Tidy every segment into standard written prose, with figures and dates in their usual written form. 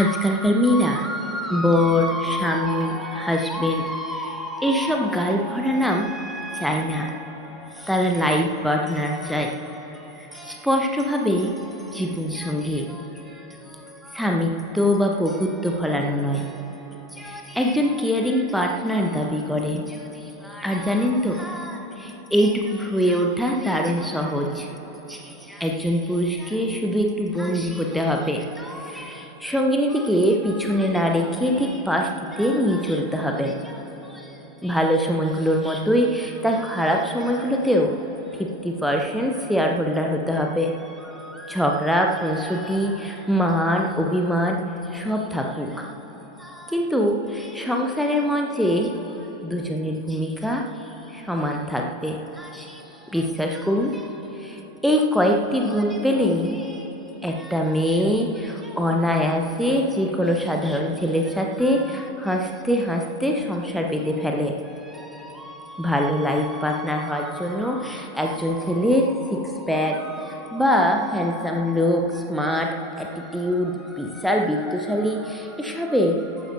আজকালকার মেয়েরা বর, স্বামী, হাজবেন্ড এইসব গাল ভরা নাম চায় না। তারা লাইফ পার্টনার চায়, স্পষ্টভাবে জীবনসঙ্গী। স্বামিত্ব বা প্রভুত্ব ফলানো নয়, একজন কেয়ারিং পার্টনার দাবি করে। আর জানেন তো, এইটুকু হয়ে ওঠা দারুণ সহজ। একজন পুরুষকে শুধু একটু বন্দী হতে হবে, সঙ্গিনীটিকে পিছনে না রেখে ঠিক পাশটিতে নিয়ে চলতে হবে। ভালো সময়গুলোর মতোই তার খারাপ সময়গুলোতেও 50% শেয়ার হোল্ডার হতে হবে। ঝগড়া, খুনসুটি, মান, অভিমান সব থাকুক, কিন্তু সংসারের মঞ্চে দুজনের ভূমিকা সমান থাকবে। বিশ্বাস করুন, এই কয়েকটি গুণ পেলেই একটা মেয়ে অনায়াসে যে কোনো সাধারণ ছেলের সাথে হাসতে হাসতে সংসার বেঁধে ফেলে। ভালো লাইফ পার্টনার হওয়ার জন্য একজন ছেলের 6 প্যাক বা হ্যান্ডসাম লুক, স্মার্ট অ্যাটিটিউড, বিশাল বিত্তশালী এসবের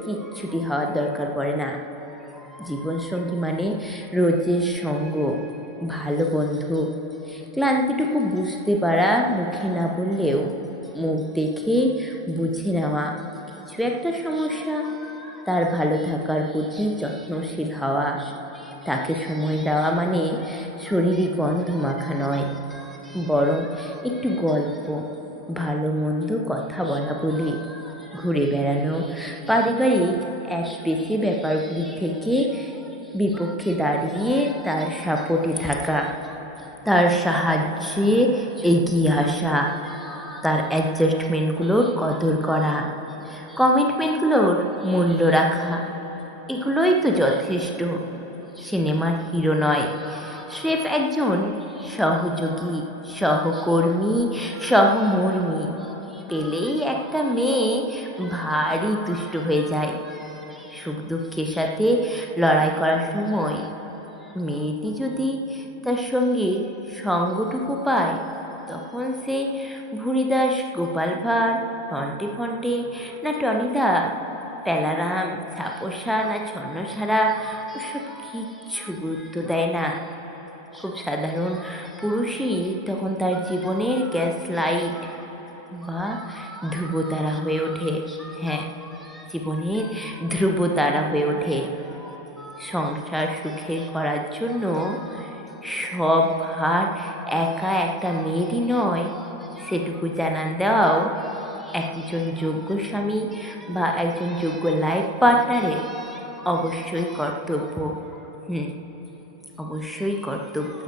কিচ্ছুটি হওয়ার দরকার পড়ে না। জীবনসঙ্গী মানে রোজের সঙ্গ, ভালো বন্ধু, ক্লান্তিটুকু বুঝতে পারা, মুখে না বললেও মুখ দেখে বুঝে নেওয়া কিছু একটা সমস্যা, তার ভালো থাকার প্রতি যত্নশীল হওয়া। তাকে সময় দেওয়া মানে শরীরে গন্ধ মাখা নয়, বরং একটু গল্প, ভালো মন্দ কথা বলা বলি, ঘুরে বেড়ানো, পারিবারিক একপেশে ব্যাপারগুলি থেকে বিপক্ষে দাঁড়িয়ে তার সাপোর্টে থাকা, তার সাহায্যে এগিয়ে আসা, তার অ্যাডজাস্টমেন্টগুলোর কদর করা, কমিটমেন্টগুলোর মূল্য রাখা। এগুলোই তো যথেষ্ট। সিনেমার হিরো নয়, স্রেফ একজন সহযোগী, সহকর্মী, সহমর্মী পেলেই একটা মেয়ে ভারী তুষ্ট হয়ে যায়। সুখ দুঃখের সাথে লড়াই করার সময় মেয়েটি যদি তার সঙ্গে সঙ্গটুকু পায়, তখন সে ভুরিদাস, গোপাল ভাঁড়, টন্টে ফন্টে না টনিদা, প্যালারাম, ছাপোষা না ছন্নছাড়া ওসব কিচ্ছু গুরুত্ব দেয় না। খুব সাধারণ পুরুষই তখন তার জীবনের গ্যাস লাইট বা ধ্রুবতারা হয়ে ওঠে। হ্যাঁ, জীবনের ধ্রুবতারা হয়ে ওঠে। সংসার সুখের করার জন্য সব ভার একা একটা মেয়েরই নয়, সেটুকু জানান দেওয়াও একজন যোগ্য স্বামী বা একজন যোগ্য লাইফ পার্টনারের অবশ্যই কর্তব্য। অবশ্যই কর্তব্য।